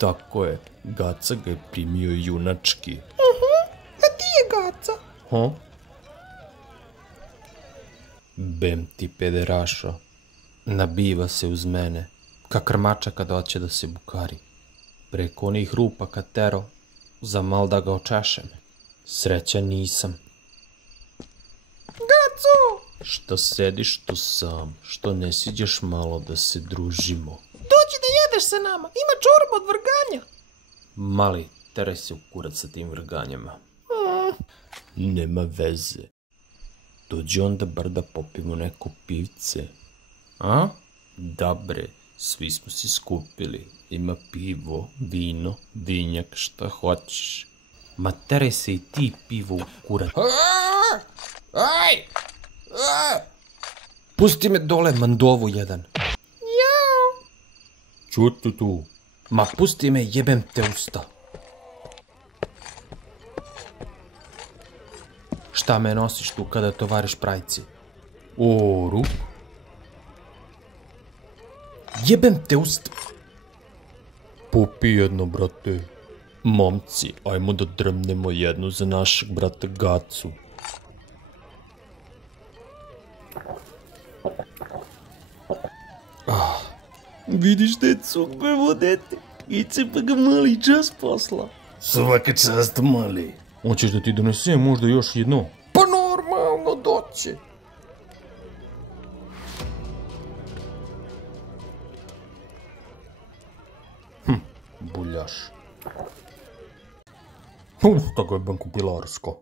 Tako je, Gaca ga je primio junački. A ti je Gaca? Ha? Bem ti pederašo, nabiva se uz mene, ka krmača kad hoće da se bukari. Preko onih rupa kad tero, za mal da ga očešem. Srećan nisam. Gaco! Što sediš tu sam, što ne siđeš malo da se družimo? Dođi da jedeš sa nama, ima čorba od vrganja. Mali, teraj se u kurac sa tim vrganjama. Nema veze. Dođi onda bar da popimo neko pivce. A? Da bre, svi smo si skupili. Ima pivo, vino, vinjak, šta hoćeš. Ma teraj se i ti pivo u kurac. Aj! Pusti me dole, mandovu jedan. Jao! Čuti tu. Ma pusti me, jebem te usta. Šta me nosiš tu kada tovariš prajci? Oru? Jebem te usta. Popi jedno, brate. Momci, ajmo da drmnemo jednu za našeg brata Gacu. Vidiš da je cugbevo dete. Iće pa ga mali čas posla. Svaka čast, mali. Hoćeš da ti donesem možda još jedno? Pa normalno doće. Buljaš. Tako je banko pilarsko.